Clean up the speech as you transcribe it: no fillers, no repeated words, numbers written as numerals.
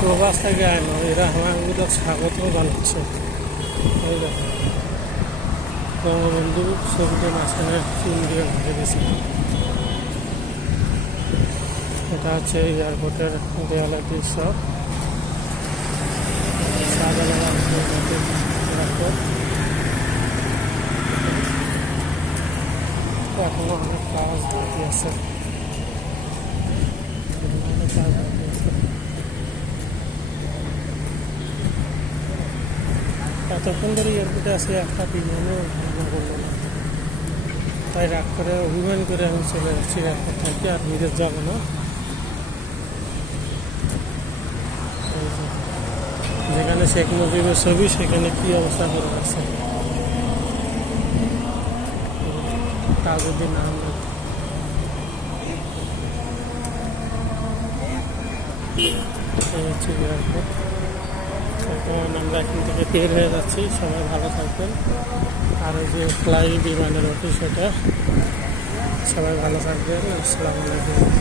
প্রবাস থেকে আইনো এরা আমাগুলো স্বাগত জানাচ্ছে। এই দেখো বঙ্গবন্ধু ছবিটা মাঝখানে চুল দিয়ে ভেঙে দিয়েছিল। এটা হচ্ছে এয়ারপোর্টের দেওয়ালের দৃশ্য। শাহজালাল এয়ারপোর্ট এখনো অনেক কাজ বাকি আছে। এতক্ষণ ধরে এয়ারপোর্টে আসে একটা বিমানও ভালো করলো না, তাই রাগ করে অভিমান করে আমি চলে যাচ্ছি এয়ারপোর্ট থেকে, আর নিজের যাবো না। যেখানে শেখ মুজিবের ছবি সেখানে কি অবস্থা করে আছে, তা যদি নাম হচ্ছে এয়ারপোর্ট। এখন আমরা এখান থেকে বের হয়ে যাচ্ছি। সবাই ভালো থাকবেন। আর ওই যে ফ্লাই বিমানের অফিস, সেটা সবাই ভালো থাকবেন। আসসালামু আলাইকুম।